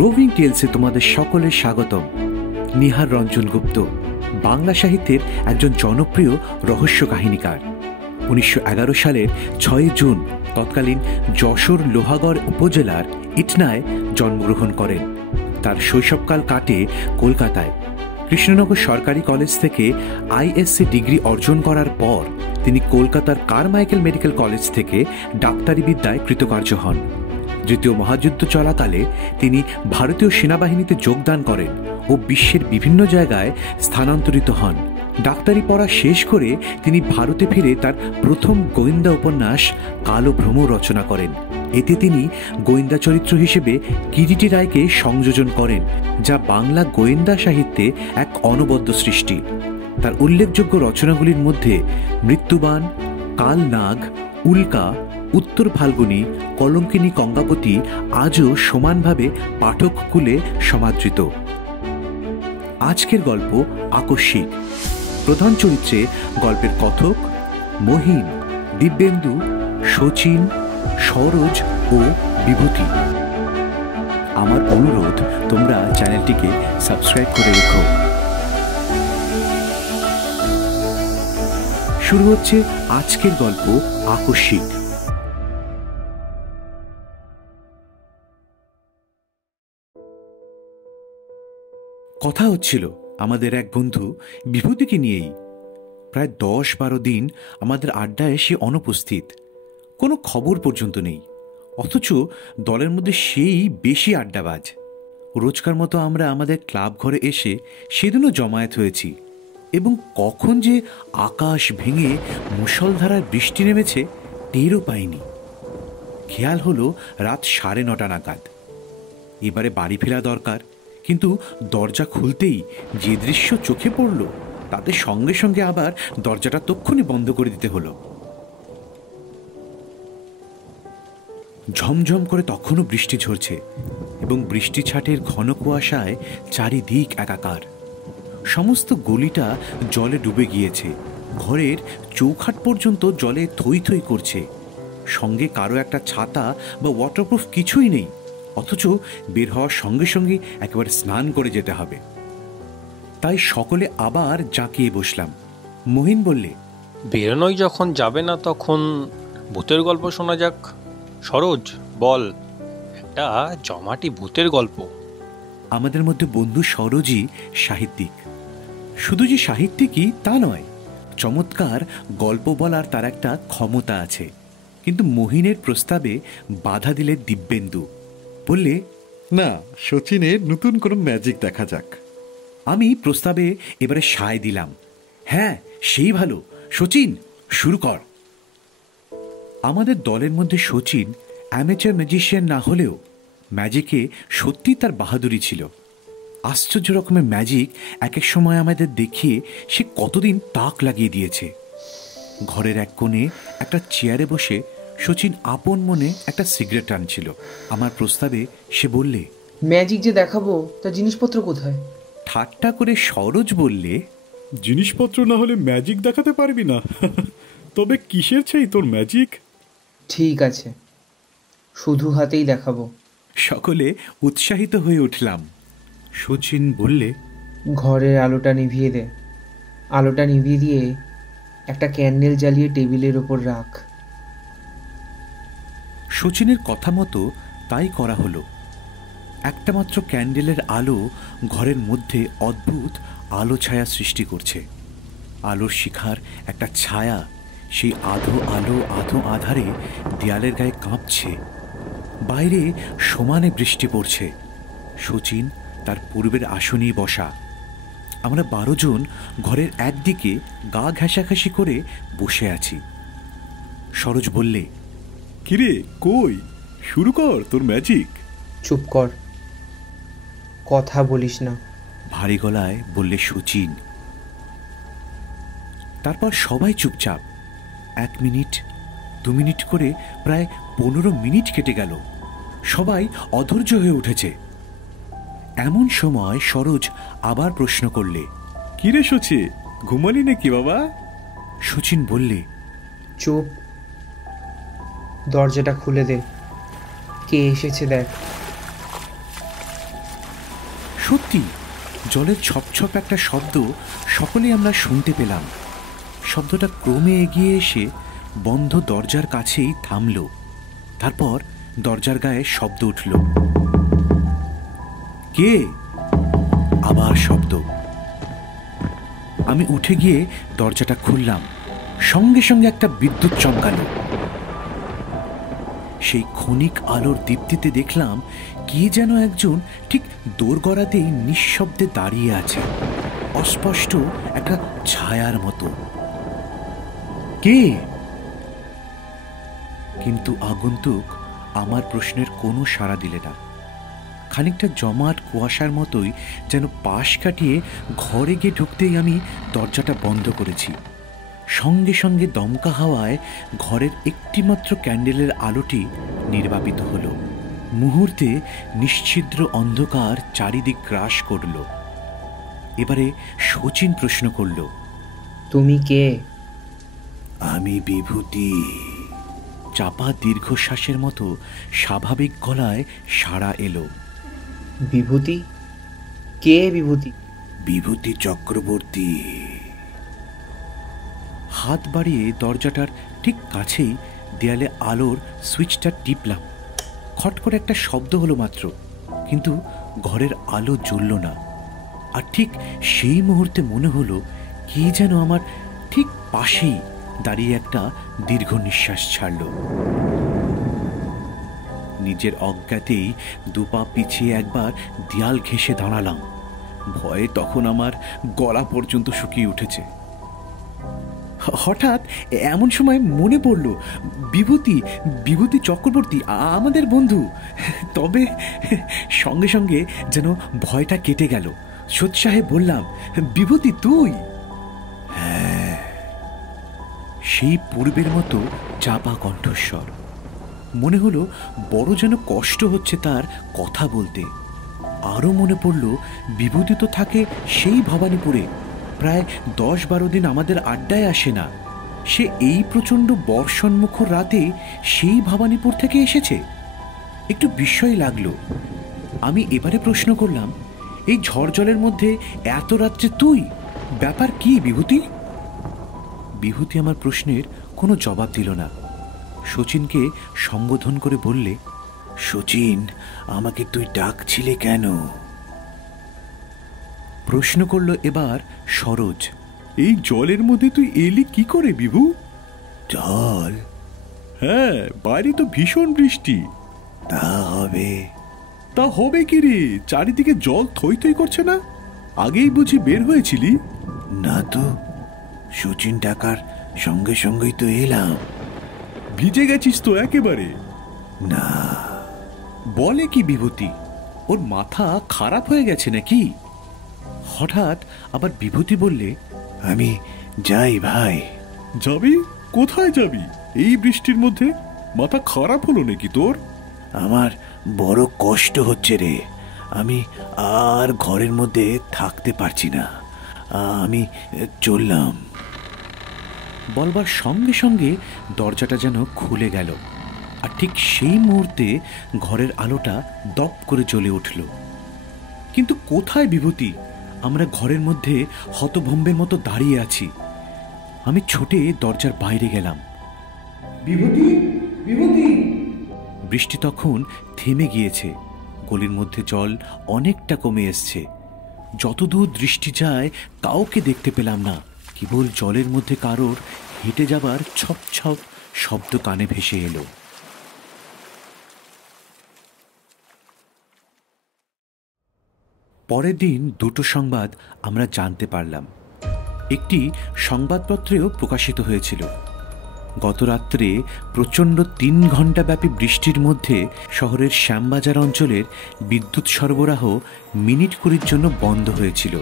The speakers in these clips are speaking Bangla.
রোভিং টেলসে তোমাদের সকলের স্বাগতম। নিহার রঞ্জন গুপ্ত বাংলা সাহিত্যের একজন জনপ্রিয় রহস্য কাহিনীকার। 1911 সালের 6 জুন তৎকালীন যশোর লোহাগড় উপজেলার ইটনায় জন্মগ্রহণ করেন। তার শৈশবকাল কাটে কলকাতায়। কৃষ্ণনগর সরকারি কলেজ থেকে আইএসসি ডিগ্রি অর্জন করার পর তিনি কলকাতার কারমাইকেল মেডিকেল কলেজ থেকে ডাক্তারি বিদ্যায় কৃতকার্য হন। দ্বিতীয় মহাযুদ্ধ চলাকালে তিনি ভারতীয় সেনাবাহিনীতে যোগদান করেন ও বিশ্বের বিভিন্ন জায়গায় স্থানান্তরিত হন। ডাক্তারি পড়া শেষ করে তিনি ভারতে ফিরে তার প্রথম গোয়েন্দা উপন্যাস কালো ভ্রমর রচনা করেন। এতে তিনি গোয়েন্দা চরিত্র হিসেবে কিরিটি রায়কে সংযোজন করেন, যা বাংলা গোয়েন্দা সাহিত্যে এক অনবদ্য সৃষ্টি। তার উল্লেখযোগ্য রচনাগুলির মধ্যে মৃত্যুবান, কালনাগ, উল্কা, উত্তর ফাল্গুনী, কলঙ্কিনী গঙ্গাবতী আজও সমানভাবে পাঠককুলে সমাদৃত। আজকের গল্প আকস্মিক। প্রধান চরিত্রে গল্পের কথক মহিন, দিব্যেন্দু, শচীন, সরোজ ও বিভূতি। আমার অনুরোধ, তোমরা চ্যানেলটিকে সাবস্ক্রাইব করে রেখো। শুরু হচ্ছে আজকের গল্প আকস্মিক। কথা হচ্ছিল আমাদের এক বন্ধু বিভূতিকে নিয়েই। প্রায় 10-12 দিন আমাদের আড্ডায় সে অনুপস্থিত, কোনো খবর পর্যন্ত নেই। অথচ দলের মধ্যে সেই বেশি আড্ডাবাজ। রোজকার মতো আমরা আমাদের ক্লাব ঘরে এসে সেদিনও জমায়েত হয়েছি, এবং কখন যে আকাশ ভেঙে মুষলধারায় বৃষ্টি নেমেছে টেরও পাইনি। খেয়াল হলো রাত 9:30 নাগাদ। এবারে বাড়ি ফেরা দরকার, কিন্তু দরজা খুলতেই যে দৃশ্য চোখে পড়ল তাতে সঙ্গে সঙ্গে আবার দরজাটা তক্ষুনি বন্ধ করে দিতে হলো। ঝমঝম করে তখনও বৃষ্টি ঝরছে, এবং বৃষ্টি ছাটের ঘন কুয়াশায় চারিদিক একাকার। সমস্ত গলিটা জলে ডুবে গিয়েছে। ঘরের চৌখাট পর্যন্ত জলে থই থই করছে। সঙ্গে কারো একটা ছাতা বা ওয়াটারপ্রুফ কিছুই নেই, অথচ বের হওয়ার সঙ্গে সঙ্গে একেবারে স্নান করে যেতে হবে। তাই সকলে আবার জাঁকিয়ে বসলাম। মহিন বললে, বেরোনোই যখন যাবে না তখন ভূতের গল্প শোনা যাক। সরোজ, বল একটা জমাটি ভূতের গল্প। আমাদের মধ্যে বন্ধু সরোজই সাহিত্যিক। শুধু যে সাহিত্যিকই তা নয়, চমৎকার গল্প বলার তার একটা ক্ষমতা আছে। কিন্তু মহিনের প্রস্তাবে বাধা দিলে দিব্যেন্দু। বললে, না, শচীনের নতুন কোনো ম্যাজিক দেখা যাক। আমি প্রস্তাবে এবারে সায় দিলাম। হ্যাঁ, সেই ভালো, শচীন শুরু কর। আমাদের দলের মধ্যে শচীন অ্যামেচার ম্যাজিশিয়ান না হলেও ম্যাজিকে সত্যি তার বাহাদুরি ছিল। আশ্চর্য রকমের ম্যাজিক এক এক সময় আমাদের দেখিয়ে সে কতদিন তাক লাগিয়ে দিয়েছে। ঘরের এক কোণে একটা চেয়ারে বসে শচীন আপন মনে একটা সিগারেট টানছিল। আমার প্রস্তাবে সে বললে, ম্যাজিক যে দেখাবো তা জিনিসপত্র কোথায়? ঠাট্টা করে সরোজ বললে, জিনিসপত্র না হলে ম্যাজিক দেখাতে পারবি না। তবে কিসের চাই তোর ম্যাজিক? ঠিক আছে, শুধু হাতেই দেখাবো। সকলে উৎসাহিত হয়ে উঠলাম। শচীন বললে, ঘরের আলোটা নিভিয়ে দে। আলোটা নিভিয়ে দিয়ে একটা ক্যান্ডেল জ্বালিয়ে টেবিলের ওপর রাখ। শচীনের কথা মতো তাই করা হলো। একটা মাত্র ক্যান্ডেলের আলো ঘরের মধ্যে অদ্ভুত আলো ছায়া সৃষ্টি করছে। আলোর শিখার একটা ছায়া সেই আধো আলো আধো আধারে দেয়ালের গায়ে কাঁপছে। বাইরে সমানে বৃষ্টি পড়ছে। শচীন তার পূর্বের আসনেই বসা। আমরা 12 জন ঘরের একদিকে গা ঘেঁষাঘেঁষি করে বসে আছি। সরোজ বললে, কিরে কই, শুরু কর তোর ম্যাজিক। চুপ কর, কথা বলিস না, ভারী গলায় বললে শচীন। তারপর সবাই চুপচাপ। 1 মিনিট, 2 মিনিট করে প্রায় 15 মিনিট কেটে গেল। সবাই অধৈর্য হয়ে উঠেছে। এমন সময় সরোজ আবার প্রশ্ন করলে, কিরে শচী, ঘুমালি নাকি বাবা? শচীন বললে, চুপ, দরজাটা খুলে দে। কে এসেছে দেখ। সত্যি জলের ছপছপ একটা শব্দ সকলেই আমরা শুনতে পেলাম। শব্দটা ক্রমে এগিয়ে এসে বন্ধ দরজার কাছেই থামল। তারপর দরজার গায়ে শব্দ উঠল, কে? আবার শব্দ। আমি উঠে গিয়ে দরজাটা খুললাম। সঙ্গে সঙ্গে একটা বিদ্যুৎ চমকালো। সেই ক্ষণিক আলোর দীপ্তিতে দেখলাম কে যেন একজন ঠিক দোরগড়াতেই নিঃশব্দে দাঁড়িয়ে আছে, অস্পষ্ট একটা ছায়ার মতো। কে? কিন্তু আগন্তুক আমার প্রশ্নের কোনো সাড়া দিলে না। খানিকটা জমাট কুয়াশার মতোই যেন পাশ কাটিয়ে ঘরে গিয়ে ঢুকতেই আমি দরজাটা বন্ধ করেছি। সঙ্গে সঙ্গে দমকা হাওয়ায় ঘরের একটিমাত্র ক্যান্ডেলের আলোটি নির্বাপিত হলো। মুহূর্তে নিশ্ছিদ্র অন্ধকার চারিদিক গ্রাস করল। এবারে শচীন প্রশ্ন করল, তুমি কে? আমি বিভূতি। চাপা দীর্ঘশ্বাসের মতো স্বাভাবিক গলায় সাড়া এলো। বিভূতি? কে বিভূতি? বিভূতি চক্রবর্তী। হাত বাড়িয়ে দরজাটার ঠিক কাছেই দেয়ালে আলোর সুইচটা টিপলাম। খট করে একটা শব্দ হলো মাত্র, কিন্তু ঘরের আলো জ্বলল না। আর ঠিক সেই মুহূর্তে মনে হলো কে যেন আমার ঠিক পাশেই দাঁড়িয়ে একটা দীর্ঘ নিঃশ্বাস ছাড়ল। নিজের অজ্ঞাতেই দুপা পিছিয়ে একবার দেয়াল ঘেঁষে দাঁড়ালাম। ভয়ে তখন আমার গলা পর্যন্ত শুকিয়ে উঠেছে। হঠাৎ এমন সময় মনে পড়ল, বিভূতি বিভূতি চক্রবর্তী আমাদের বন্ধু। তবে সঙ্গে সঙ্গে যেন ভয়টা কেটে গেল। সোৎসাহে বললাম, বিভূতি তুই? হ্যাঁ। সেই পূর্বের মতো চাপা কণ্ঠস্বর। মনে হলো বড় যেন কষ্ট হচ্ছে তার কথা বলতে। আরও মনে পড়ল বিভূতি তো থাকে সেই ভবানীপুরে, প্রায় 10-12 দিন আমাদের আড্ডায় আসে না। সে এই প্রচণ্ড বর্ষণমুখর রাতে সেই ভবানীপুর থেকে এসেছে। একটু বিস্ময় লাগলো। আমি এবারে প্রশ্ন করলাম, এই ঝড় জলের মধ্যে এত রাত্রে তুই? ব্যাপার কি বিভূতি? বিভূতি আমার প্রশ্নের কোনো জবাব দিল না। শচীনকে সম্বোধন করে বললে, শচীন, আমাকে তুই ডাকছিলে কেন? প্রশ্ন করল এবার সরোজ, এই জলের মধ্যে তুই এলি কি করে বিভু? জল? হ্যাঁ, বাইরে তো ভীষণ বৃষ্টি। তা হবে। তা হবে কি রে, চারিদিকে জল থই থই করছে না? আগেই বুঝি বের হয়েছিলি? না তো, শচীন ডাকার সঙ্গে সঙ্গেই তো এলাম। ভিজে গেছিস তো একেবারে? না। বলে কি বিভূতি, ওর মাথা খারাপ হয়ে গেছে নাকি? হঠাৎ আবার বিভূতি বললে, আমি যাই ভাই। যাবি? কোথায় যাবি এই বৃষ্টির মধ্যে? মাথা খারাপ হলো নাকি তোর? আমার বড় কষ্ট হচ্ছে রে। আমি আর ঘরের মধ্যে থাকতে পারছি না। আমি চললাম। বলবার সঙ্গে সঙ্গে দরজাটা যেন খুলে গেল। আর ঠিক সেই মুহূর্তে ঘরের আলোটা দপ করে জ্বলে উঠল। কিন্তু কোথায় বিভূতি? আমরা ঘরের মধ্যে হতভম্বের মতো দাঁড়িয়ে আছি। আমি ছুটে দরজার বাইরে গেলাম। বিভূতি, বিভূতি! বৃষ্টি তখন থেমে গিয়েছে। গলির মধ্যে জল অনেকটা কমে এসছে। যতদূর দৃষ্টি যায় কাউকে দেখতে পেলাম না। কেবল জলের মধ্যে কারোর হেঁটে যাবার ছপ ছপ শব্দ কানে ভেসে এলো। পরের দিন দুটো সংবাদ আমরা জানতে পারলাম। একটি সংবাদপত্রেও প্রকাশিত হয়েছিল। গত রাত্রে প্রচণ্ড 3 ঘণ্টাব্যাপী বৃষ্টির মধ্যে শহরের শ্যামবাজার অঞ্চলের বিদ্যুৎ সরবরাহ মিনিট 20 জন্য বন্ধ হয়েছিল,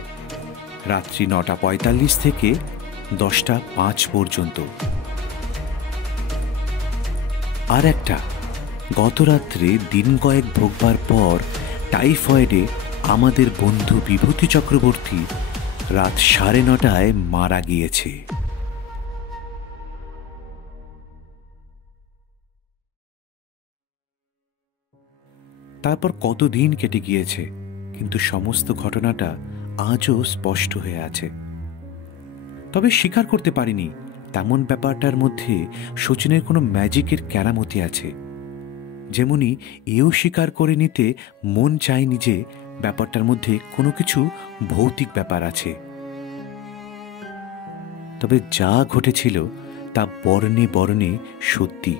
রাত্রি 9:45 থেকে 10:05 পর্যন্ত। আর একটা, গত রাত্রে দিন কয়েক ভোগবার পর টাইফয়েডে আমাদের বন্ধু বিভূতি চক্রবর্তী রাত 9:30টায় মারা গিয়েছে। তারপর কতদিন কেটে গিয়েছে, কিন্তু সমস্ত ঘটনাটা আজও স্পষ্ট হয়ে আছে। তবে স্বীকার করতে পারিনি তেমন ব্যাপারটার মধ্যে শচীনের কোনো ম্যাজিকের কেরামতি আছে। যেমনি এও স্বীকার করে নিতে মন চায়নি যে ব্যাপারটার মধ্যে কোনো কিছু ভৌতিক ব্যাপার আছে। তবে যা ঘটেছিল তা বর্ণে বর্ণে সত্যি।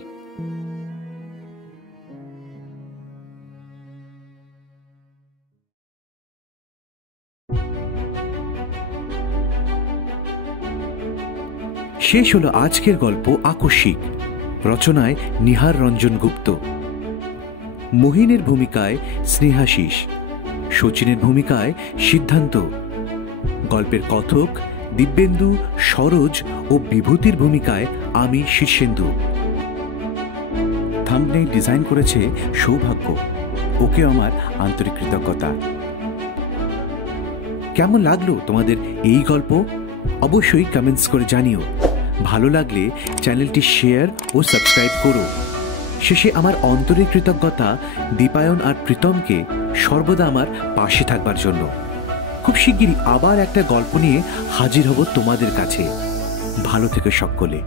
শেষ হলো আজকের গল্প আকস্মিক, রচনায় নিহার রঞ্জন গুপ্ত, মোহিনের ভূমিকায় স্নেহাশিস, শচীনের ভূমিকায় সিদ্ধান্ত, গল্পের কথক দিব্যেন্দু, সরোজ ও বিভূতির ভূমিকায় আমি শীর্ষেন্দু। থাম্বনেইল ডিজাইন করেছে সৌভাগ্য, ওকে আমার আন্তরিক কৃতজ্ঞতা। কেমন লাগলো তোমাদের এই গল্প? অবশ্যই কমেন্টস করে জানিও। ভালো লাগলে চ্যানেলটি শেয়ার ও সাবস্ক্রাইব করো। শেষে আমার আন্তরিক কৃতজ্ঞতা দীপায়ন আর প্রীতমকে সর্বদা আমার পাশে থাকবার জন্য। খুব শিগগিরই আবার একটা গল্প নিয়ে হাজির হব তোমাদের কাছে। ভালো থেকো সকলে।